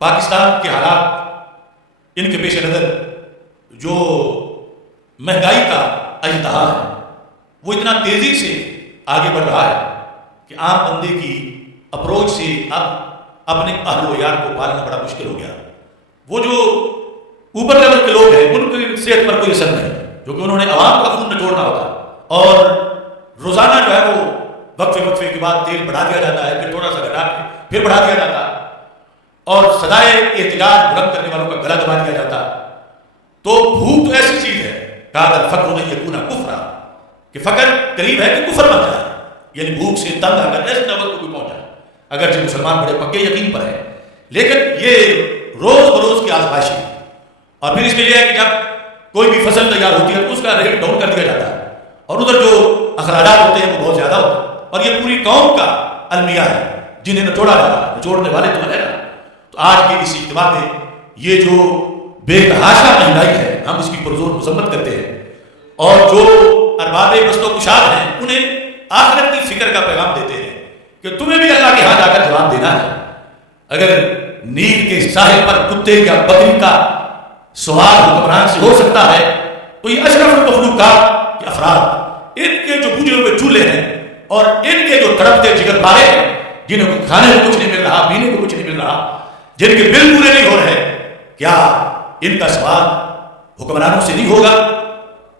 پاکستان کے حالات، ان کے پیش نظر جو مہنگائی کا اژدہا ہے وہ اتنا تیزی سے آگے بڑھ رہا ہے کہ عام بندے کی اپروچ سے اب اپنے اہل و عیال کو پالنا بڑا مشکل ہو گیا۔ وہ جو اوپر لیول کے لوگ ہیں ان کی صحت پر کوئی اثر نہیں، کیونکہ انہوں نے عوام کا خون نچوڑنا ہوتا اور روزانہ جو ہے وہ وقفے کے بعد تیل بڑھا دیا جاتا ہے، پھر تھوڑا سا گھٹا کے پھر بڑھا دیا جاتا اور صدائے احتجاج بلند کرنے والوں کا گلا دبا دیا جاتا۔ تو بھوک تو ایسی چیز ہے، کہا الفقر ان یکون کفرا، کہ فقر قریب ہے کہ کفر بن جائے، یعنی بھوک سے تنگ آ کر ایسے لیول کو کوئی پہنچا، اگرچہ مسلمان بڑے پکے یقین پر ہے، لیکن یہ روز بروز کی آزمائش ہے۔ اور پھر اس میں یہ ہے کہ جب کوئی بھی فصل تیار ہوتی ہے تو اس کا ریٹ ڈاؤن کر دیا جاتا ہے اور ادھر جو اخراجات ہوتے ہیں وہ بہت زیادہ ہوتے ہیں، اور یہ پوری قوم کا المیہ ہے جنہیں نچوڑا جاتا ہے، نچوڑنے والے تو ہے نا۔ تو آج کے اس اجتماع میں یہ جو بے تحاشا مہنگائی ہے ہم اس کی پرزور مذمت کرتے ہیں، اور جو ارباب بست و کشاد ہیں انہیں آخرت کی فکر کا پیغام دیتے ہیں کہ تمہیں بھی اللہ کے ہاں جا کر جواب دینا ہے۔ اگر نیل کے ساحل پر کتے یا بکری کا سوال حکمران سے ہو سکتا ہے تو یہ اشرف المخلوقات کے افراد، ان کے جو بجھے ہوئے چولہے ہیں اور ان کے جو تڑپتے جگر پارے ہیں، جنہیں کو کھانے کو کچھ نہیں مل رہا، پینے کو کچھ نہیں مل رہا، جن کے بل پورے نہیں ہو رہے، کیا ان کا سوال حکمرانوں سے نہیں ہوگا؟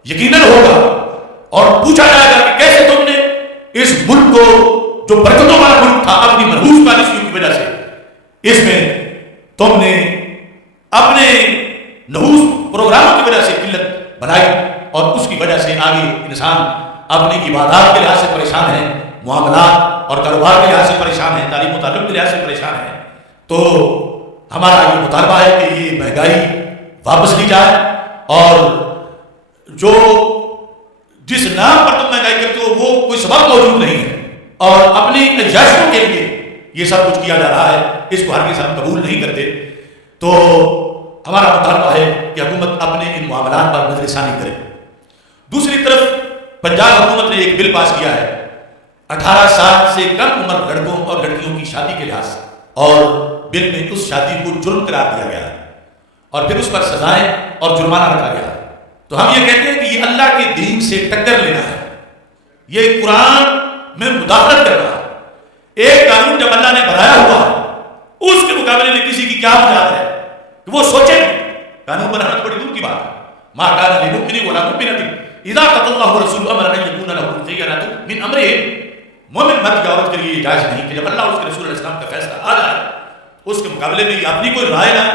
یقیناً ہوگا، اور پوچھا جائے گا کہ کیسے تم نے اس ملک کو جو برکتوں والا ملک تھا اپنی منحوس پالیسیوں کی وجہ سے اس میں تم نے اپنے نحوس پروگراموں کی وجہ سے قلت بنائی، اور اس کی وجہ سے آگے انسان اپنی عبادات کے لحاظ سے پریشان ہے، معاملات اور کاروبار کے لحاظ سے پریشان ہے، تعلیم و تعلق کے لحاظ سے پریشان ہے۔ تو ہمارا یہ مطالبہ ہے کہ یہ مہنگائی واپس لی جائے، اور جو جس نام پر تم مہنگائی کرتے ہو وہ کوئی سبب موجود نہیں ہے، اور اپنی عیاشیوں کے لیے یہ سب کچھ کیا جا رہا ہے، اس کو ہر کے ساتھ قبول نہیں کرتے۔ تو ہمارا مطالبہ ہے کہ حکومت اپنے ان معاملات پر نظر ثانی کرے۔ دوسری طرف پنجاب حکومت نے ایک بل پاس کیا ہے 18 سال سے کم عمر لڑکوں اور لڑکیوں کی شادی کے لحاظ سے، اور بل میں اس شادی کو جرم قرار دیا گیا ہے اور پھر اس پر سزائیں اور جرمانہ رکھا گیا ہے۔ تو ہم یہ کہتے ہیں کہ یہ اللہ کے دین سے ٹکر لینا ہے، یہ قرآن میں مداخلت کرنا ہے۔ ایک قانون جب اللہ نے بنایا ہوا ہے اس کے مقابلے میں کسی کی کیا بنیاد ہے کہ وہ سوچے نہیں؟ قانون بنانا تو بڑی دور کی بات ہے۔ ما کان للمؤمن ولا مؤمنۃ اذا قضى الله ورسوله امرا ان يكون لهم الخيرة من امرهم۔ مومن مرد یا عورت کے لیے جائز نہیں کہ جب اللہ اور اس کے رسول علیہ السلام کا فیصلہ آ جائے اس کے مقابلے میں یہ اپنی کوئی رائے لائے،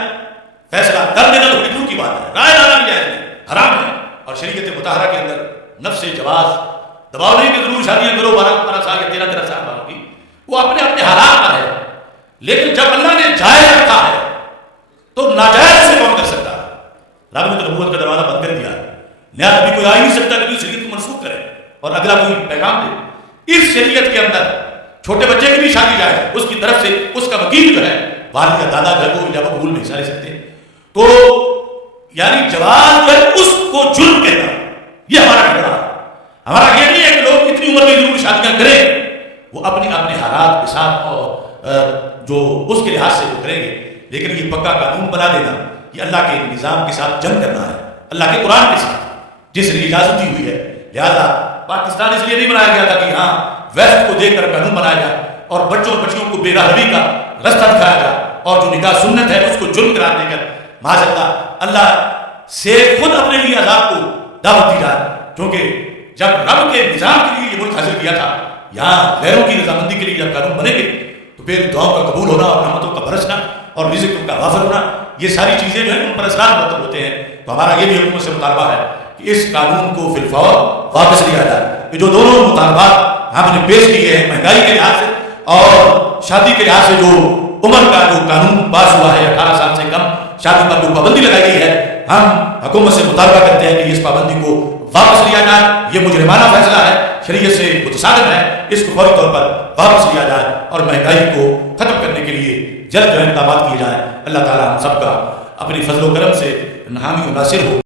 فیصلہ کر دینا تو بڑی دور کی بات ہے، رائے لانا بھی جائز نہیں، حرام ہے۔ اور شریعت مطہرہ کے اندر نفس جواز دباؤ نہیں کہ ضرور شادیاں کرو 12 سال یا 13 سال والوں کی، وہ اپنے اپنے حالات پر ہے، لیکن جب اللہ نے جائز رکھا ہے تو ناجائز سے کون کر سکتا ہے؟ رب نے تو نبوت کا دروازہ بند کر دیا ہے، لہٰذا ابھی کوئی آ ہی نہیں سکتا کہ شریعت کو منسوخ کرے اور اگلا کوئی پیغام دے۔ اس شریعت کے اندر چھوٹے بچے کی بھی شادی جائے، اس کی طرف سے اس کا وکیل جو ہے والد یا دادا جو ہے وہ اجازت قبول نہیں سارے سکتے۔ تو یعنی جواز جو ہے اس کو جرم کہنا، یہ ہمارا ٹکرا ہے۔ ہمارا یہ نہیں ہے کہ لوگ اتنی عمر میں ضرور شادیاں کریں، وہ اپنے حالات کے ساتھ اور جو اس کے لحاظ سے وہ کریں گے، لیکن یہ پکا قانون بنا دینا یہ اللہ کے نظام کے ساتھ جنگ کرنا ہے، اللہ کے قرآن کے ساتھ جس نے اجازت دی ہوئی ہے۔ لہذا پاکستان اس لیے نہیں بنایا گیا تھا کہ ہاں ویسٹ کو دیکھ کر قانون بنایا جائے اور بچوں اور بچیوں کو بے راہبی کا رستہ دکھایا جائے، اور جو نکاح سنت ہے اس کو جرم قرار دے کر معاذ اللہ سے خود اپنے لیے عذاب کو دعوت دی جائے۔ کیونکہ جب رب کے نظام کے لیے یہ ملک حاصل کیا تھا، یہاں غیروں کی رضامندی کے لیے جب قانون بنے گے تو پھر دعاؤں کا قبول ہونا اور رحمتوں کا برسنا اور رزق کا وافر ہونا، یہ ساری چیزیں جو ہیں ان پر اثرات مرتب ہوتے ہیں۔ تو ہمارا یہ بھی حکومت سے مطالبہ ہے کہ اس قانون کو فی الفور واپس لیا جائے، کہ جو دونوں مطالبات ہم نے پیش کیے ہیں مہنگائی کے لحاظ سے اور شادی کے لحاظ سے، جو عمر کا جو قانون پاس ہوا ہے 18 سال سے کم شادی پر جو پابندی لگائی گئی ہے، ہم حکومت سے مطالبہ کرتے ہیں کہ اس پابندی کو واپس لیا جائے۔ یہ مجرمانہ فیصلہ ہے، شریعت سے متصادم ہے، اس کو فوری طور پر واپس لیا جائے اور مہنگائی کو ختم کرنے کے لیے جلد جو اقدامات کیے جائیں۔ اللہ تعالیٰ ہم سب کا اپنی فضل و کرم سے حامی و ناصر ہو۔